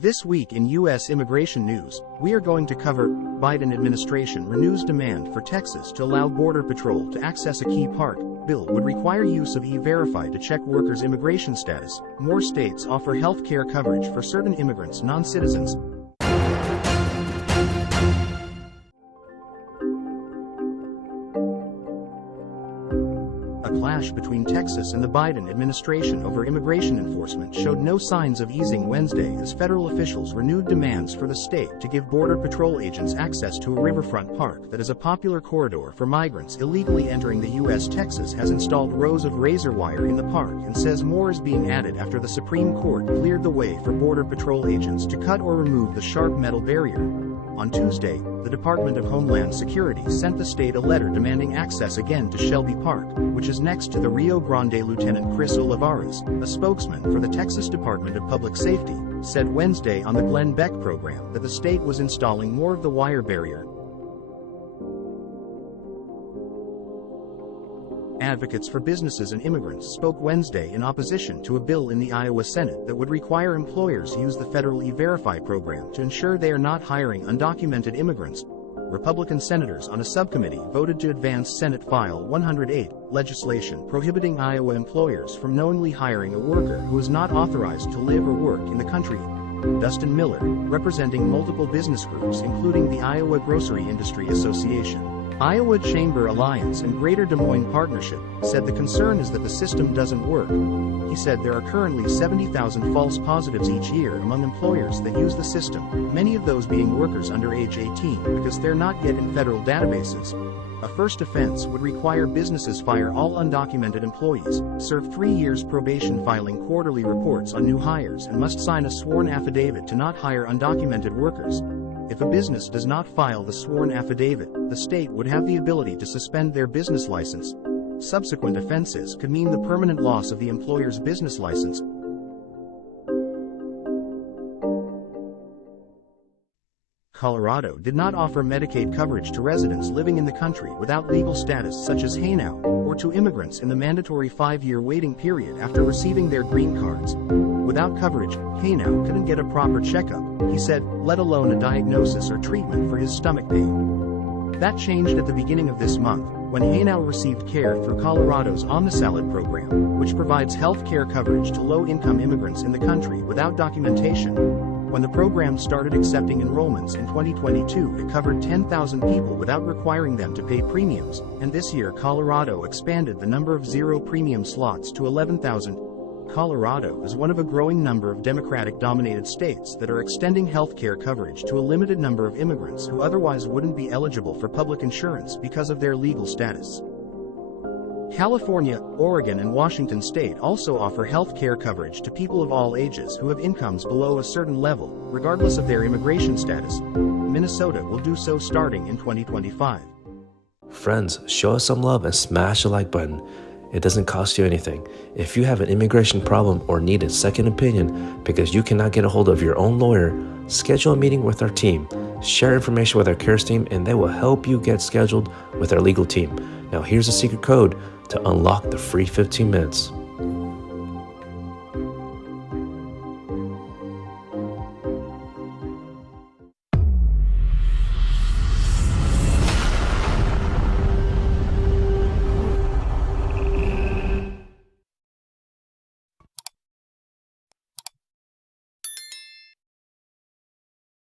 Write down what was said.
This week in U.S. immigration news, we are going to cover Biden administration renews demand for Texas to allow Border Patrol to access a key park. Bill would require use of E-Verify to check workers' immigration status. More states offer health care coverage for certain immigrants, non-citizens. A clash between Texas and the Biden administration over immigration enforcement showed no signs of easing Wednesday as federal officials renewed demands for the state to give Border Patrol agents access to a riverfront park that is a popular corridor for migrants illegally entering the U.S. Texas has installed rows of razor wire in the park and says more is being added after the Supreme Court cleared the way for Border Patrol agents to cut or remove the sharp metal barrier. On Tuesday, the Department of Homeland Security sent the state a letter demanding access again to Shelby Park, which is next to the Rio Grande. Lieutenant Chris Olivares, a spokesman for the Texas Department of Public Safety, said Wednesday on the Glenn Beck program that the state was installing more of the wire barrier. Advocates for businesses and immigrants spoke Wednesday in opposition to a bill in the Iowa Senate that would require employers use the federal E-Verify program to ensure they are not hiring undocumented immigrants. Republican senators on a subcommittee voted to advance Senate File 108, legislation prohibiting Iowa employers from knowingly hiring a worker who is not authorized to live or work in the country. Dustin Miller, representing multiple business groups including the Iowa Grocery Industry Association, Iowa Chamber Alliance and Greater Des Moines Partnership, said the concern is that the system doesn't work. He said there are currently 70,000 false positives each year among employers that use the system, many of those being workers under age 18 because they're not yet in federal databases. A first offense would require businesses fire all undocumented employees, serve 3 years probation, filing quarterly reports on new hires, and must sign a sworn affidavit to not hire undocumented workers. If a business does not file the sworn affidavit, the state would have the ability to suspend their business license. Subsequent offenses could mean the permanent loss of the employer's business license. Colorado did not offer Medicaid coverage to residents living in the country without legal status such as Hainaut, or to immigrants in the mandatory 5-year waiting period after receiving their green cards. Without coverage, Hainaut couldn't get a proper checkup, he said, let alone a diagnosis or treatment for his stomach pain. That changed at the beginning of this month, when Hainaut received care through Colorado's On the Salad program, which provides health care coverage to low-income immigrants in the country without documentation. When the program started accepting enrollments in 2022, it covered 10,000 people without requiring them to pay premiums, and this year Colorado expanded the number of zero-premium slots to 11,000. Colorado is one of a growing number of Democratic-dominated states that are extending health care coverage to a limited number of immigrants who otherwise wouldn't be eligible for public insurance because of their legal status. California, Oregon, and Washington State also offer health care coverage to people of all ages who have incomes below a certain level, regardless of their immigration status. Minnesota will do so starting in 2025. Friends, show us some love and smash the like button. It doesn't cost you anything. If you have an immigration problem or need a second opinion because you cannot get a hold of your own lawyer, schedule a meeting with our team. Share information with our CARES team and they will help you get scheduled with our legal team. Now here's a secret code to unlock the free 15 minutes.